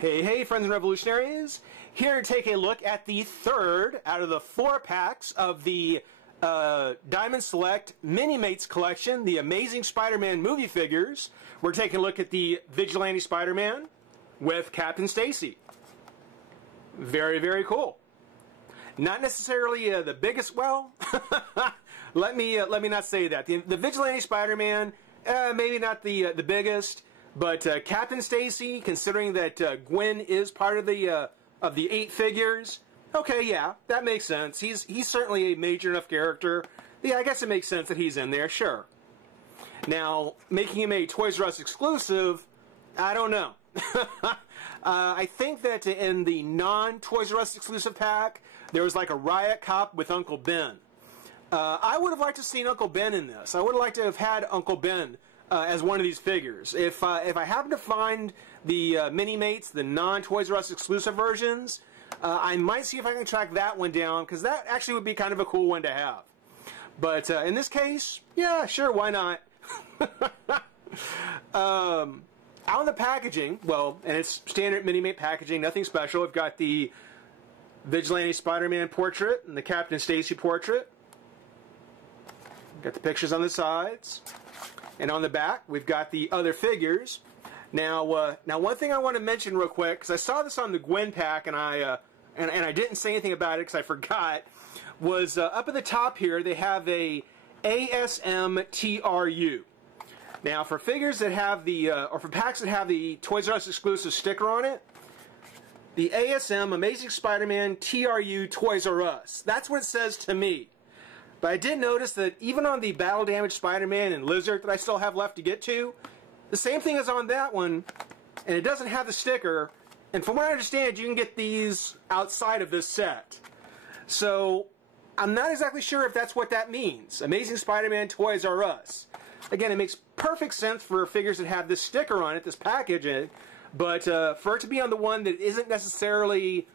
Hey, hey, friends and revolutionaries! Here to take a look at the third out of the 4 packs of the Diamond Select Mini-Mates collection, the Amazing Spider-Man movie figures. We're taking a look at the Vigilante Spider-Man with CAPT.STACY. Very, very cool. Not necessarily the biggest, well, let me not say that. The Vigilante Spider-Man, maybe not the biggest. But CAPT.STACY, considering that Gwen is part of the 8 figures, okay, yeah, that makes sense. He's certainly a major enough character. Yeah, I guess it makes sense that he's in there, sure. Now, making him a Toys R Us exclusive, I don't know. I think that in the non-Toys R Us exclusive pack, there was like a Riot Cop with Uncle Ben. I would have liked to have seen Uncle Ben in this. I would have liked to have had Uncle Ben as one of these figures. If I happen to find the Mini-Mates, the non-Toys R Us exclusive versions, I might see if I can track that one down, because that actually would be kind of a cool one to have. But in this case, yeah, sure, why not? Out in the packaging, well, and it's standard Mini-Mate packaging, nothing special. We've got the Vigilante Spider-Man portrait and the CAPT.STACY portrait. Got the pictures on the sides. And on the back, we've got the other figures. Now one thing I want to mention real quick, because I saw this on the Gwen pack, and I didn't say anything about it because I forgot, was up at the top here, they have a ASMTRU. Now, for figures that have the, or for packs that have the Toys R Us exclusive sticker on it, the ASM Amazing Spider-Man TRU Toys R Us. That's what it says to me. But I did notice that even on the Battle Damage Spider-Man and Lizard that I still have left to get to, the same thing is on that one, and it doesn't have the sticker, and from what I understand, you can get these outside of this set. So, I'm not exactly sure if that's what that means. Amazing Spider-Man Toys R Us. Again, it makes perfect sense for figures that have this sticker on it, this package, but for it to be on the one that isn't necessarily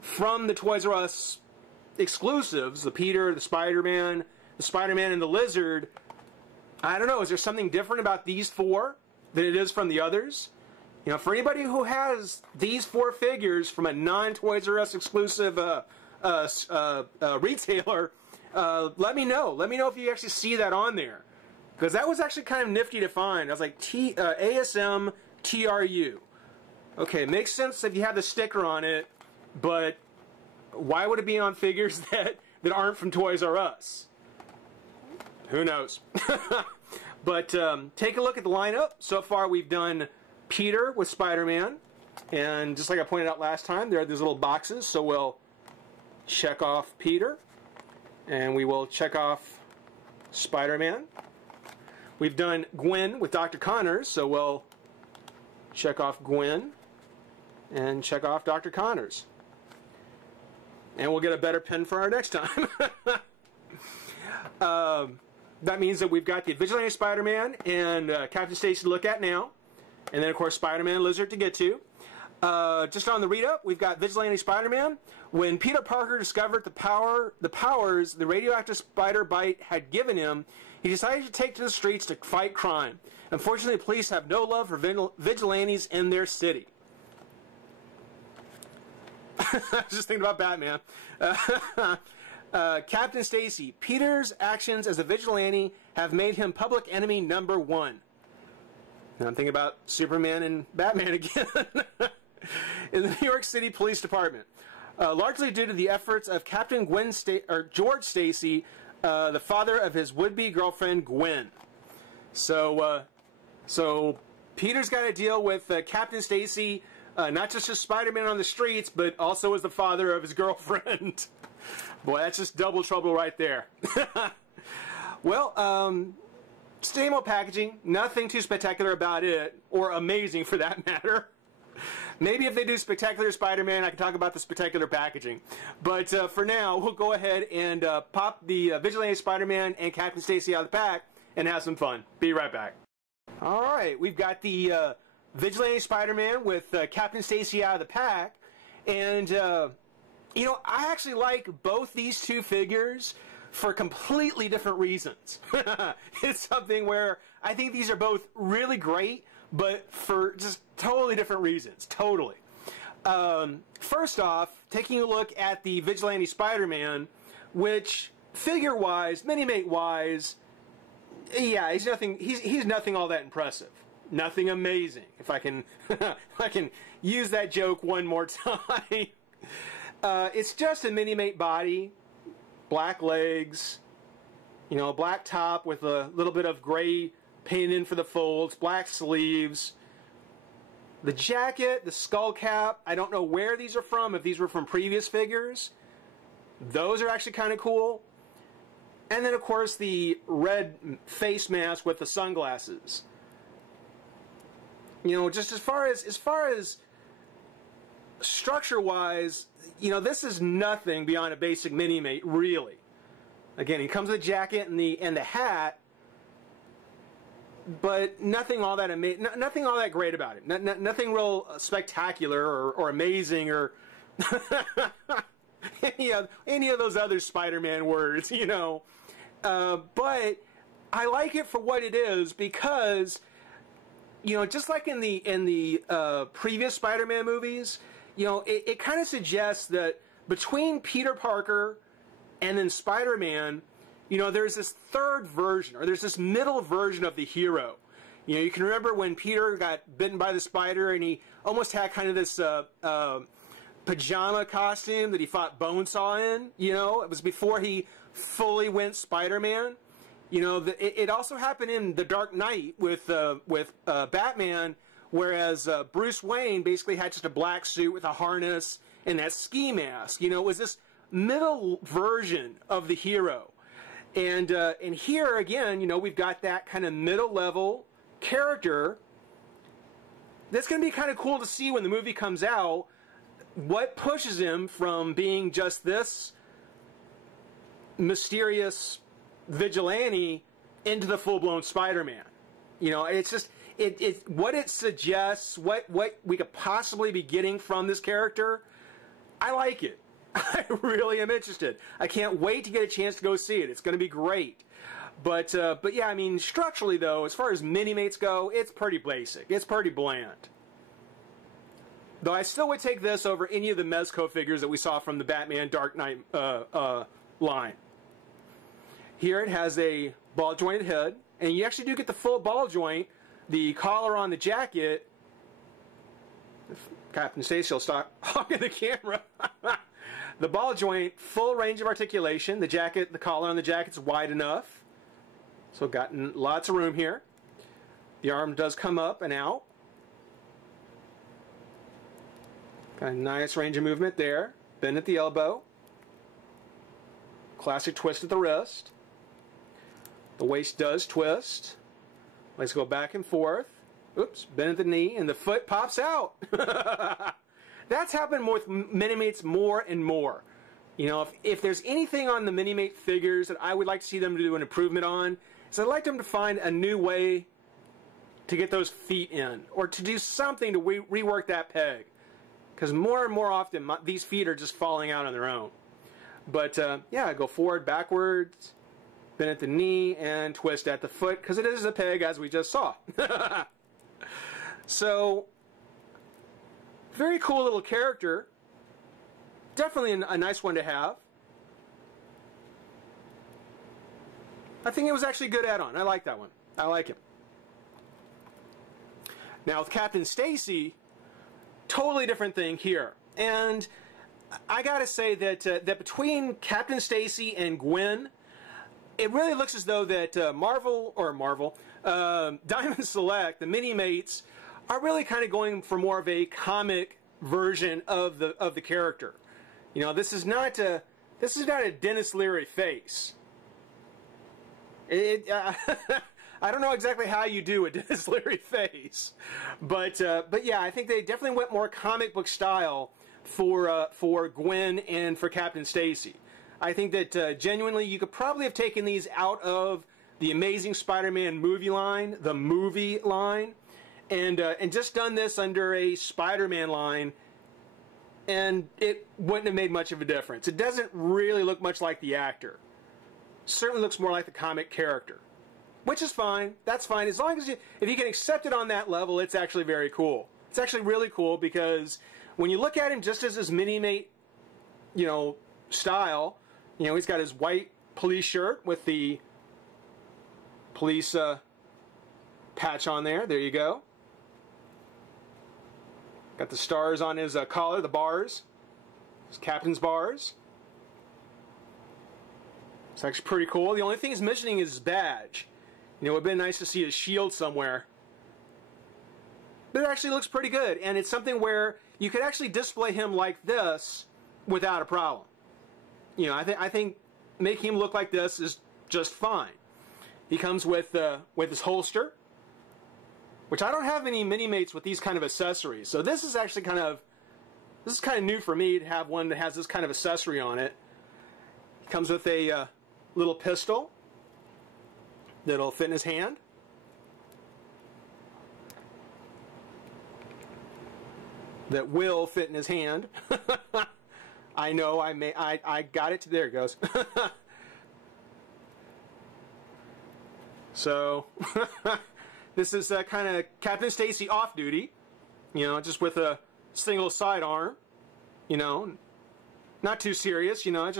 from the Toys R Us exclusives, the Peter, the Spider-Man, and the Lizard, I don't know, is there something different about these 4 than it is from the others? You know, for anybody who has these 4 figures from a non-Toys R Us exclusive retailer, let me know. Let me know if you actually see that on there. Because that was actually kind of nifty to find. I was like, ASM TRU. Okay, makes sense if you have the sticker on it, but why would it be on figures that aren't from Toys R Us? Who knows? But take a look at the lineup. So far we've done Peter with Spider-Man. And just like I pointed out last time, there are these little boxes. So we'll check off Peter. And we will check off Spider-Man. We've done Gwen with Dr. Connors. So we'll check off Gwen. And check off Dr. Connors. And we'll get a better pen for our next time. That means that we've got the Vigilante Spider-Man and CAPT.STACY to look at now. And then, of course, Spider-Man and Lizard to get to. Just on the read-up, we've got Vigilante Spider-Man. When Peter Parker discovered the powers the radioactive spider bite had given him, he decided to take to the streets to fight crime. Unfortunately, the police have no love for vigilantes in their city. I was just thinking about Batman. CAPT.STACY. Peter's actions as a vigilante have made him public enemy #1. Now I'm thinking about Superman and Batman again. In the New York City Police Department. Largely due to the efforts of Captain George Stacy, the father of his would-be girlfriend Gwen. So Peter's got to deal with CAPT.STACY, not just as Spider-Man on the streets, but also as the father of his girlfriend. Boy, that's just double trouble right there. Well, same old packaging. Nothing too spectacular about it, or amazing for that matter. Maybe if they do Spectacular Spider-Man, I can talk about the spectacular packaging. But for now, we'll go ahead and pop the Vigilante Spider-Man and CAPT.STACY out of the pack and have some fun. Be right back. Alright, we've got the Vigilante Spider-Man with CAPT.STACY out of the pack. And, you know, I actually like both these 2 figures for completely different reasons. It's something where I think these are both really great, but for just totally different reasons. Totally. First off, taking a look at the Vigilante Spider-Man, which figure-wise, mini-mate-wise, yeah, he's nothing all that impressive. Nothing amazing, if I can I can use that joke one more time. It's just a mini-mate body, black legs, you know, black top with a little bit of gray painted in for the folds, black sleeves. The jacket, the skull cap, I don't know where these are from, if these were from previous figures. Those are actually kind of cool. And then, of course, the red face mask with the sunglasses. You know, just as far as structure-wise, you know, this is nothing beyond a basic mini-mate, really. Again, he comes with a jacket and the hat, but nothing all that nothing all that great about it. Nothing real spectacular or amazing or any of those other Spider-Man words, you know. But I like it for what it is because, you know, just like in the previous Spider-Man movies, you know, it kind of suggests that between Peter Parker and then Spider-Man, you know, there's this third version, or there's this middle version of the hero. You know, you can remember when Peter got bitten by the spider and he almost had kind of this pajama costume that he fought Bonesaw in, you know? It was before he fully went Spider-Man. You know, it also happened in The Dark Knight with Batman, whereas Bruce Wayne basically had just a black suit with a harness and that ski mask. You know, it was this middle version of the hero. And here, again, you know, we've got that kind of middle-level character. That's going to be kind of cool to see when the movie comes out, what pushes him from being just this mysterious vigilante into the full-blown Spider-Man. You know, it's just what it suggests, what we could possibly be getting from this character. I like it. I really am interested. I can't wait to get a chance to go see it. It's going to be great. But yeah, I mean, structurally though, as far as mini-mates go, it's pretty basic. It's pretty bland. Though I still would take this over any of the Mezco figures that we saw from the Batman Dark Knight line. Here it has a ball-jointed head, and you actually do get the full ball joint. The collar on the jacket. CAPT.STACY will stop hogging the camera. The ball joint, full range of articulation. The jacket, the collar on the jacket's wide enough. So gotten lots of room here. The arm does come up and out. Got a nice range of movement there. Bend at the elbow. Classic twist at the wrist. The waist does twist. Legs go back and forth. Oops, bend at the knee, and the foot pops out. That's happened with Mini-Mates more and more. You know, if there's anything on the Mini-Mate figures that I would like to see them do an improvement on, is I'd like them to find a new way to get those feet in, or to do something to rework that peg. Because more and more often, these feet are just falling out on their own. But, yeah, go forward, backwards, bend at the knee, and twist at the foot, because it is a peg, as we just saw. So, very cool little character. Definitely a nice one to have. I think it was actually a good add-on. I like that one. I like him. Now, with CAPT.STACY, totally different thing here. And I gotta say that that between CAPT.STACY and Gwen, it really looks as though that Diamond Select, the Mini-Mates, are really kind of going for more of a comic version of the character. You know, this is not a Dennis Leary face. I don't know exactly how you do a Dennis Leary face, but yeah, I think they definitely went more comic book style for Gwen and for CAPT.STACY. I think that genuinely you could probably have taken these out of the Amazing Spider-Man movie line, the movie line, and just done this under a Spider-Man line, and it wouldn't have made much of a difference. It doesn't really look much like the actor. Certainly looks more like the comic character, which is fine. That's fine as long as if you can accept it on that level. It's actually very cool. It's actually really cool because when you look at him just as his mini-mate, you know, style, you know, he's got his white police shirt with the police patch on there. There you go. Got the stars on his collar, the bars, his captain's bars. It's actually pretty cool. The only thing he's missing is his badge. You know, it would have been nice to see his shield somewhere. But it actually looks pretty good, and it's something where you could actually display him like this without a problem. You know, I think making him look like this is just fine. He comes with his holster, which I don't have any mini-mates with these kind of accessories. So this is actually kind of new for me to have one that has this kind of accessory on it. He comes with a little pistol that'll fit in his hand. That will fit in his hand. I know, I got it. There it goes. So, this is kind of Captain Stacy off duty, you know, just with a single sidearm, you know, not too serious, you know, it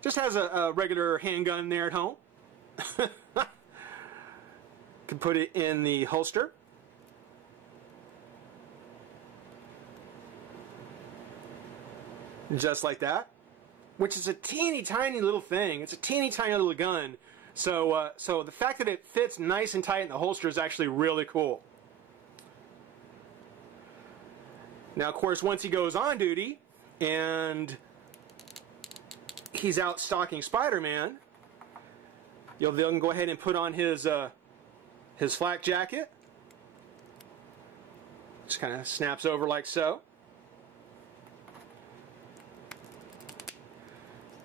just has a regular handgun there at home. Can put it in the holster. Just like that, which is a teeny tiny little thing. It's a teeny tiny little gun. So, so the fact that it fits nice and tight in the holster is actually really cool. Now, of course, once he goes on duty and he's out stalking Spider-Man, you'll then go ahead and put on his flak jacket. Just kind of snaps over like so.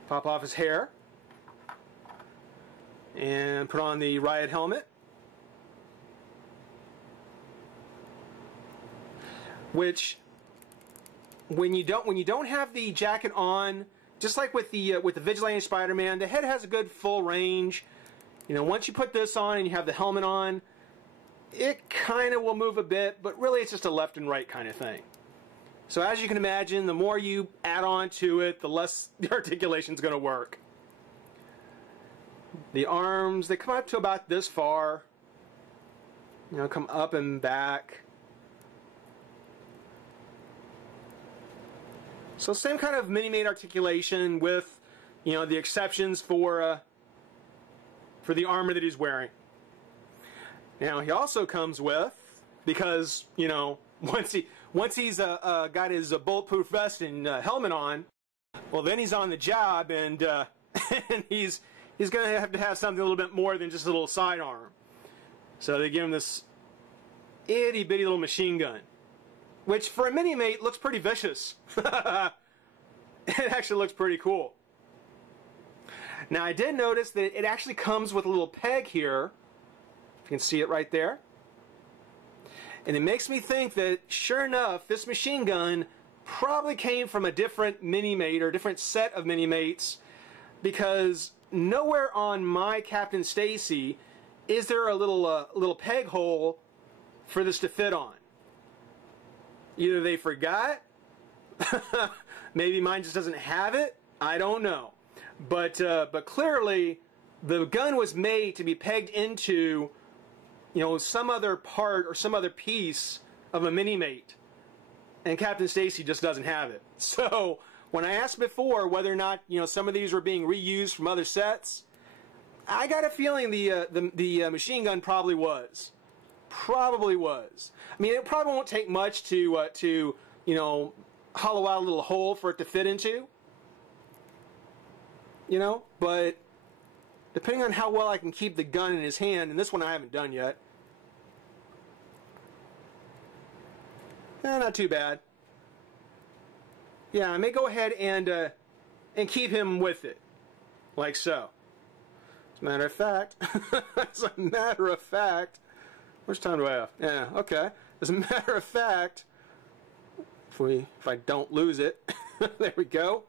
Pop off his hair. And put on the riot helmet. Which, when you don't have the jacket on, just like with the Vigilante Spider-Man, the head has a good full range. You know, once you put this on and you have the helmet on, it kind of will move a bit, but really it's just a left and right kind of thing. So as you can imagine, the more you add on to it, the less the articulation's going to work. The arms, they come up to about this far. You know, come up and back. So same kind of mini-mate articulation with, you know, the exceptions for the armor that he's wearing. Now he also comes with, because, you know, once he's got his bulletproof vest and helmet on, well, then he's on the job, and and he's going to have something a little bit more than just a little sidearm. So they give him this itty bitty little machine gun, which for a mini-mate looks pretty vicious. It actually looks pretty cool. Now I did notice that it actually comes with a little peg here. You can see it right there. And it makes me think that, sure enough, this machine gun probably came from a different mini-mate or a different set of mini-mates, because nowhere on my CAPT.STACY is there a little peg hole for this to fit on. Either they forgot, maybe mine just doesn't have it, I don't know. But clearly the gun was made to be pegged into, you know, some other part or some other piece of a mini-mate, and CAPT.STACY just doesn't have it. So when I asked before whether or not, you know, some of these were being reused from other sets, I got a feeling the machine gun probably was. Probably was. I mean, it probably won't take much to you know, hollow out a little hole for it to fit into. You know, but depending on how well I can keep the gun in his hand, and this one I haven't done yet, not too bad. Yeah, I may go ahead and keep him with it, like so. As a matter of fact, as a matter of fact, how much time do I have? Yeah, okay. As a matter of fact, if I don't lose it, there we go.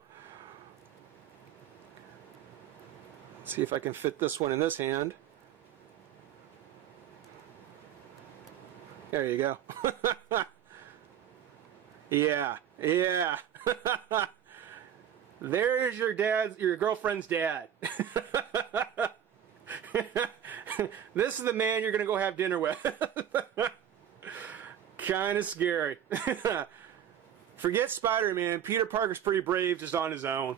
Let's see if I can fit this one in this hand. There you go. Yeah, yeah. There's your girlfriend's dad. This is the man you're gonna go have dinner with. Kind of scary. Forget Spider-Man. Peter Parker's pretty brave just on his own.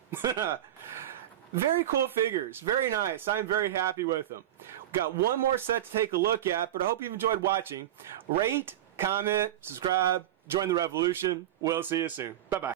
Very cool figures. Very nice. I'm very happy with them. We've got one more set to take a look at, but I hope you've enjoyed watching. Rate, comment, subscribe, join the revolution. We'll see you soon. Bye-bye.